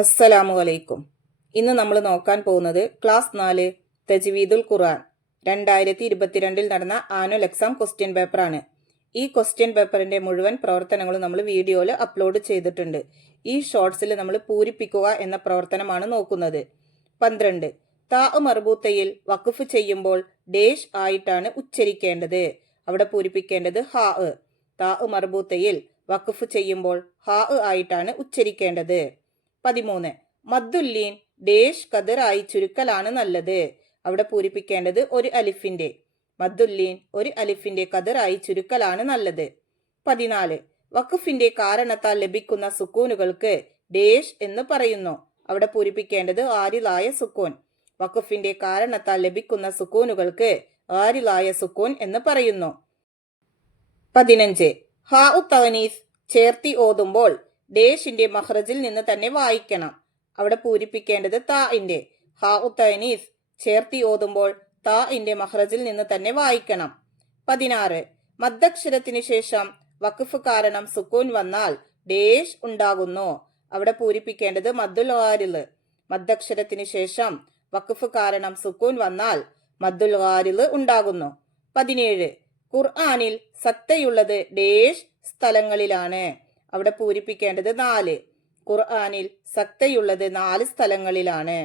അസ്സലാമു അലൈക്കും. ഇന്ന് നമ്മൾ നോക്കാൻ പോകുന്നത് ക്ലാസ് 4 തജ്വീദുൽ ഖുർആൻ 2022 നടന്ന ആനുവൽ എക്സാം ക്വസ്റ്റ്യൻ പേപ്പറാണ്. ഈ ക്വസ്റ്റ്യൻ പേപ്പറിന്റെ മുഴുവൻ പ്രവർത്തനങ്ങളും നമ്മൾ വീഡിയോയിൽ അപ്ലോഡ് ചെയ്തിട്ടുണ്ട്. ഈ ഷോർട്സിൽ നമ്മൾ പൂരിപ്പിക്കുക എന്ന പ്രവർത്തനമാണ് നോക്കുന്നത്. 12 താ മർബൂത്തയിൽ വഖഫ് ചെയ്യുമ്പോൾ ഡേഷ് ആയിട്ടാണ് ഉച്ചരിക്കേണ്ടത്. അവിടെ പൂരിപ്പിക്കേണ്ടത് ഹാ. താ മർബൂത്തയിൽ വഖഫ് ചെയ്യുമ്പോൾ ഹാ ആയിട്ടാണ് ഉച്ചരിക്കേണ്ടത്. 13 മദ്ദുല്ലീൻ ഡേഷ് കദറായി ചുരുക്കലാണ് നല്ലത്. അവിടെ പൂരിപ്പിക്കേണ്ടത് ഒരു അലിഫിന്റെ. മദ്ദുല്ലീൻ ഒരു അലിഫിന്റെ കദറായി ചുരുക്കലാണ് നല്ലത്. 14 വഖഫിന്റെ കാരണത്താൽ ലഭിക്കുന്ന സുക്കൂനുകൾക്ക് ഡേഷ് എന്ന് പറയുന്നു. അവിടെ പൂരിപ്പിക്കേണ്ടത് ആരിലായ സുക്കൂൻ. വഖഫിന്റെ കാരണത്താൽ ലഭിക്കുന്ന സുക്കൂനുകൾക്ക് ആരിലായ സുക്കൂൻ എന്ന് പറയുന്നു. 15 ഹാ ഉ തവനീസ് ചേർത്തി ഓതുമ്പോൾ ഡേഷിന്റെ മഖ്റജിൽ നിന്ന് തന്നെ വായിക്കണം. അവിടെ പൂരിപ്പിക്കേണ്ടത് താഇന്റെ. ഹാ ഉ തവനീസ് ചേർത്തി ഓതുമ്പോൾ താഇന്റെ മഖ്റജിൽ നിന്ന് തന്നെ വായിക്കണം. 16 മദ്ദക്ഷരത്തിന് ശേഷം വഖഫ് കാരണം സുക്കൂൻ വന്നാൽ ഡേഷ് ഉണ്ടാകുന്നു. അവിടെ പൂരിപ്പിക്കേണ്ടത് മദ്ദുൽ ഗാരില്. മദ്ദക്ഷരത്തിന് ശേഷം വഖഫ് കാരണം സുക്കൂൻ വന്നാൽ മദ്ദുൽ ഗാരില് ഉണ്ടാകുന്നു. 17 ഖുർആനിൽ സത്തയുള്ളത് ഡേഷ് സ്ഥലങ്ങളിലാണ്. അവിടെ പൂരിപ്പിക്കേണ്ടത് 4. ഖുർആനിൽ സത്തയുള്ളത് 4 സ്ഥലങ്ങളിലാണ്.